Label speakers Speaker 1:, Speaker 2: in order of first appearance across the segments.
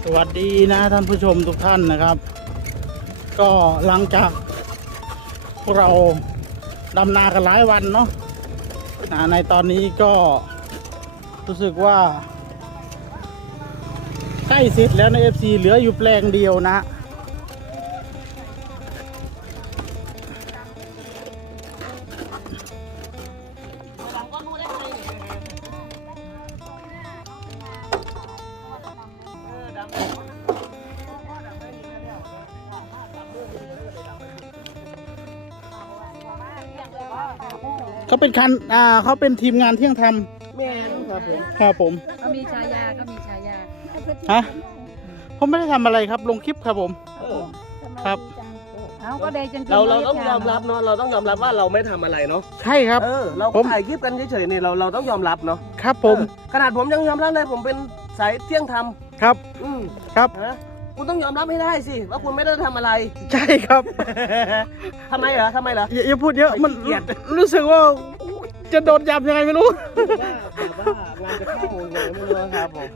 Speaker 1: วัสดีนะท่านผู้ชมทุกท่านนะครับก็หลังจากพวกเราดำนากันหลายวันเนาะในตอนนี้ก็รู้สึกว่าใกล้เสร็จแล้วใน FC เหลืออยู่แปลงเดียวนะเขาเป็นเขาเป็นทีมงานเที่ยงธรรม
Speaker 2: แม่ครับผม
Speaker 1: ครับผม
Speaker 3: ก็มีฉายา
Speaker 1: ฮะผมไม่ได้ทำอะไรครับลงคลิปครับผมครับ
Speaker 3: เอาก็ได้จน
Speaker 2: เราต้องยอมรับเนาะเราต้องยอมรับว่าเราไม่ทำอะไรเนาะ
Speaker 1: ใช่ครับ
Speaker 2: เรา
Speaker 1: ผม
Speaker 2: ถ่ายคลิปกันเฉยๆนี่เราต้องยอมรับเนาะ
Speaker 1: ครับผม
Speaker 2: ขนาดผมยังยอมรับเลยผมเป็นสายเที่ยงธรรม
Speaker 1: ครับ ครับ
Speaker 2: นะคุณต้องยอมรับให้ได้สิว่าคุณไม่ได้ทำอะไร
Speaker 1: ใช่ครับ
Speaker 2: ทำไมเหรอ
Speaker 1: อย่าพูดเยอะมัน
Speaker 2: เกลียด
Speaker 1: รู้สึกว่าจะโดนยับยังไงไม่รู้
Speaker 2: แบบว่างานจะเข้าโมงไงไม่รู้ครับผม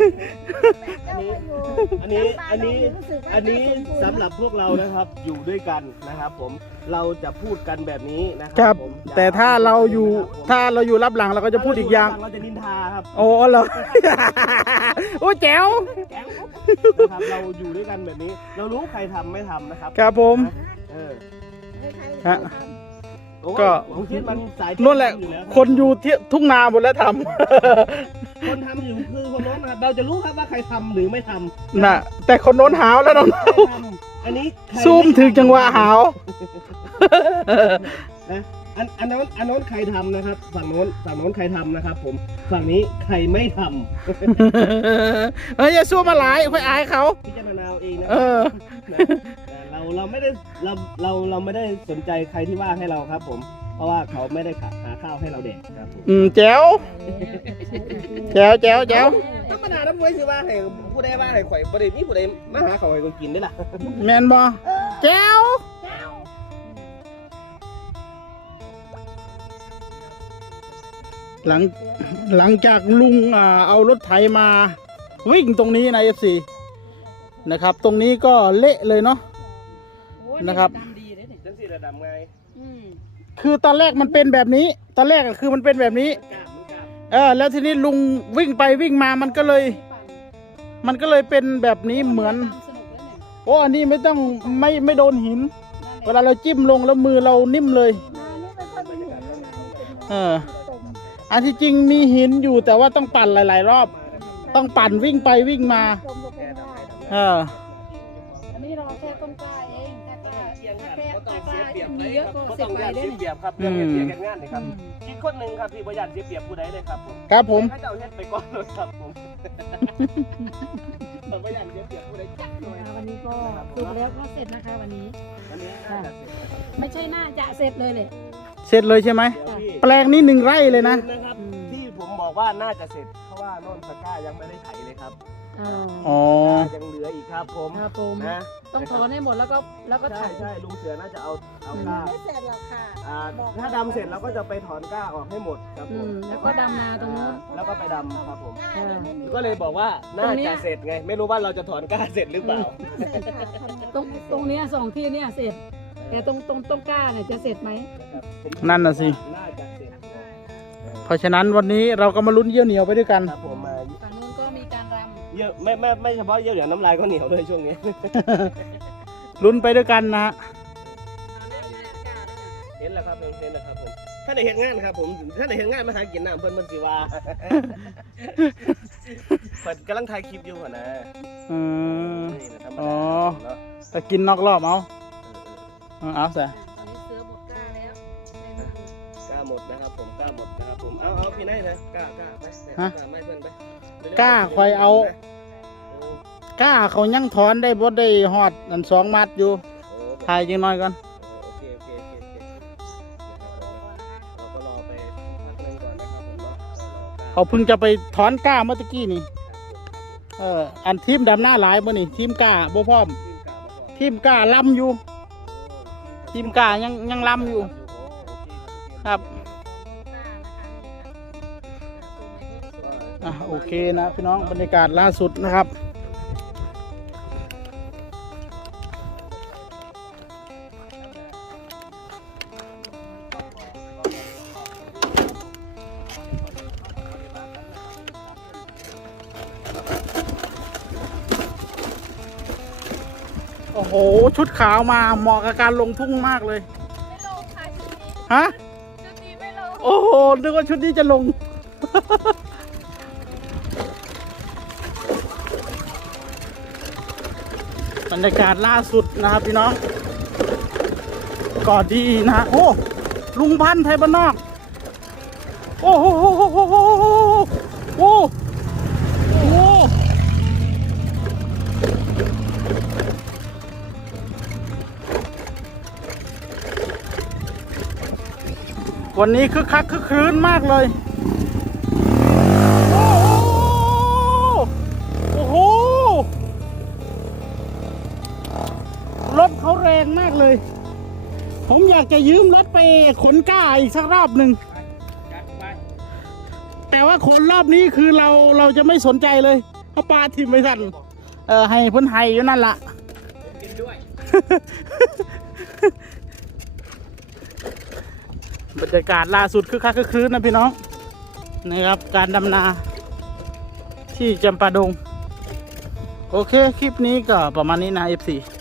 Speaker 2: อันนี้สำหรับพวกเรานะครับอยู่ด้วยกันนะครับผมเราจะพูดกันแบบนี้นะค
Speaker 1: ครั
Speaker 2: รับ ผม
Speaker 1: แต่ถ้าเราอยู่รับหลังเราก็จะพูดอีกอย่าง
Speaker 2: เราจะนินทาครับ
Speaker 1: โอ้เหรอ โอ้แจ๋ว
Speaker 2: นะครับเราอยู่ด้วยกันแบบนี้ เรารู้ใครทำไม่ทำนะครับ
Speaker 1: ครับผม ฮะ
Speaker 2: โอ้ย
Speaker 1: ก็
Speaker 2: ผมคิดมันสาย
Speaker 1: นั่นแหละ
Speaker 2: อยู่แล้ว
Speaker 1: คนอยู่ที่ทุ่งนาหมดแล้วท
Speaker 2: คนทำอยู่คือคนโน้นนะครับเราจะรู้ครับว่าใครทำหรือไม่ทำ
Speaker 1: ำน่ะ แต่คนโน้นหาวแล้วน้อง
Speaker 2: ใครทำอันนี้ใคร
Speaker 1: ซูมถึงจังหวะหาว
Speaker 2: นะอันโน้นใครทำนะครับฝั่งโน้นใครทำนะครับผมฝั่งนี้ใครไม่ทำ
Speaker 1: เฮ้ยอย่าซูมมาหลายค่อยอายเขา
Speaker 2: พิจารณาเอาเองนะ
Speaker 1: เออ
Speaker 2: นะเราไม่ได้เราไม่ได้สนใจใครที่ว่าให้เราครับ ผม เพราะว่าเขาไม่ได้หาข้าวให้เราแดกครับผม
Speaker 1: แจ๋วแจ๋วแจ๋วแจ๋ว
Speaker 2: ธรรมดาแล้วมวยคือว่าให้ผู้ใดว่าให้ข่อยบ่ได้มีผู้ใดมาหาเขาให้คนกินได้ล่ะ
Speaker 1: แมนบอแจ๋วหลังจากลุงเอารถไถมาวิ่งตรงนี้ใน FC นะครับ ตรงนี้ก็เละเลยเนาะ นะครับ
Speaker 2: จังสิระดับไง
Speaker 1: คือตอนแรกมันเป็นแบบนี้ ตอนแรกคือมันเป็นแบบนี้
Speaker 2: กล้า
Speaker 1: แล้วทีนี้ลุงวิ่งไปวิ่งมามันก็เลยเป็นแบบนี้เหมือนโอ้อันนี้ไม่ต้องไม่โดนหิน เวลาเราจิ้มลงแล้วมือเรานิ่มเลยอันที่จริงมีหินอยู่แต่ว่าต้องปั่นหลายๆรอบ ต้องปั่นวิ่งไปวิ่งมา
Speaker 3: อันนี้เราแค่ต้นกล้าเองแค่กล้า
Speaker 2: เทียงกัน
Speaker 3: แค่
Speaker 2: ก็ต้อง
Speaker 3: กล้า
Speaker 2: เสียเปรียบ
Speaker 3: มี
Speaker 2: เลย
Speaker 3: เยอะ
Speaker 2: ครับ
Speaker 3: ก็
Speaker 2: ก็
Speaker 3: เสร็
Speaker 2: ต้
Speaker 3: จ
Speaker 2: อง
Speaker 3: ไป
Speaker 2: ยัน
Speaker 3: ได้
Speaker 2: เสีย
Speaker 3: นี่
Speaker 2: เปรียบครับเรื่องเสียกันงานเลยครับอีกคนหนึ่งครับพี่ประหยัดเสียเปรียบผู้ใดเลยครับผม
Speaker 1: ครับผม
Speaker 2: ให้เจ้าเฮ็ดไปก่อนเลยครับผมประหยัดเสียเปรียบผู้ใดจักหน่อย
Speaker 3: วันนี้ก็สุกแล้วก็เสร็จนะคะวันนี้
Speaker 2: วันนี้น่าจะเสร็จนะครับ
Speaker 3: ไม่ใช่น่าจะเสร็จเลยเลย
Speaker 1: เสร็จเลยใช่ไหม
Speaker 2: เดี๋ยวพี่
Speaker 1: แปลงนี้1 ไร่เลยนะ
Speaker 2: นะครับที่ผมบอกว่าน่าจะเสร็จเพราะว่าโน่นตะกร้ายังไม่ได้ไถเลยครับ
Speaker 1: อ๋อ
Speaker 2: ยังเหลืออีกครับผม
Speaker 3: ครับผม
Speaker 2: นะ
Speaker 3: ต้องถอนให้หมดแล้วก็
Speaker 2: ใช่
Speaker 3: ถ่าย
Speaker 2: ใช่ลุงเสือน่าจะเอากล้า
Speaker 4: ไม่เสร็จหรอกค่ะ
Speaker 2: ถ้าดำเสร็จเราก็จะไปถอนกล้าออกให้หมดครับผม
Speaker 3: แล้วก็ดำนาตรงนู้น
Speaker 2: แล้วก็ไปดำครับผม
Speaker 3: อ่า
Speaker 2: ก็เลยบอกว่าน่า
Speaker 3: ตรงเนี้
Speaker 2: จะ
Speaker 3: ย
Speaker 2: เสร็จไง ไม่รู้ว่าเราจะถอนกล้าเสร็จหรือเปล่า
Speaker 3: ตรงเนี้ยสองที่เนี่ยเสร็จ แต่ตรงต้นกล้าเนี่ยจะเสร็จไหม
Speaker 1: นั่นน่ะสิ
Speaker 2: น่าจะเสร็จ
Speaker 1: เพราะฉะนั้นวันนี้เราก็มาลุ้นเยี่ยวเหนียวไปด้วยกัน
Speaker 2: ครับผมมา
Speaker 3: ฝั่งนู้นก็มีการร
Speaker 2: เยอะไม่เฉพาะเยอะเดี๋ยวน้ำลายก็เหนียวด้วยช่วงนี้
Speaker 1: ลุ้นไปด้วยกันนะฮะ
Speaker 2: เห็นแล้วครับเห็นแล้วครับผมถ้าได้เห็นงานครับผมถ้าได้เห็นงานมาหากินน้ำเพิ่นมันสิว่า เปิดกำลังถ่ายคลิปอยู่ก่อนนะ
Speaker 1: อืม
Speaker 2: นี่นะธรรม
Speaker 1: อ๋
Speaker 2: ดา
Speaker 1: อ
Speaker 2: เนาะ
Speaker 1: แต่กินนอกรอบเอาเอาซะ
Speaker 3: ำตอนนี้เสือหมดกล้าแล้ว
Speaker 2: กล้าหมดนะครับผมกล้าหมดนะครับผมเอาพี่นายนะกล้าไปกล้าไม่เพิ่นไป
Speaker 1: กล้าคอยเอากล้าเขายังถอนได้บ่ได้ฮอดอัน2 มัดอยู่ถ่ายจังน้อยก่อน
Speaker 2: โอเคเราก็รอไปพักนึงก่อนนะครับผมเนาะ
Speaker 1: เขาเพิ่งจะไปถอนกล้าเมื่อตะกี้นี่อันทีมดำหน้าหลายมื้อนี่ทีมกล้าบ่พร้อม ทีมกล้าลำอยู่ ทีมกล้ายังลำอยู่ ครับโอเคนะพี่น้องบรรยากาศล่าสุดนะครับโอ้โหชุดขาวมาเหมาะกับการลงทุ่งมากเลย
Speaker 3: ไม่ลงค่ะชุดนี้
Speaker 1: ฮะ
Speaker 3: ชุดนี้ไม่ลง
Speaker 1: โอ้โหนึกว่าชุดนี้จะลง บรรยากาศล่าสุดนะครับพี่น้องก่อนดีนะโอ้ลุงพันธุ์ไทยบ้านนอกโอ้โหโอ้โหวันนี้คึกคักคึกคืนมากเลยโอ้โหรถเขาแรงมากเลยผมอยากจะยืมรถไปขนก้าอีกสักรอบหนึ่งแต่ว่าขนรอบนี้คือเราจะไม่สนใจเลยเพราะปลาทิมไม่ทันให้เพ้นไห้อยู่นั่นละกินด้วย บรรยากาศล่าสุดคือคักคือคืนนะพี่น้องนะครับการดำนาที่จำปาดงโอเคคลิปนี้ก็ประมาณนี้นะ FC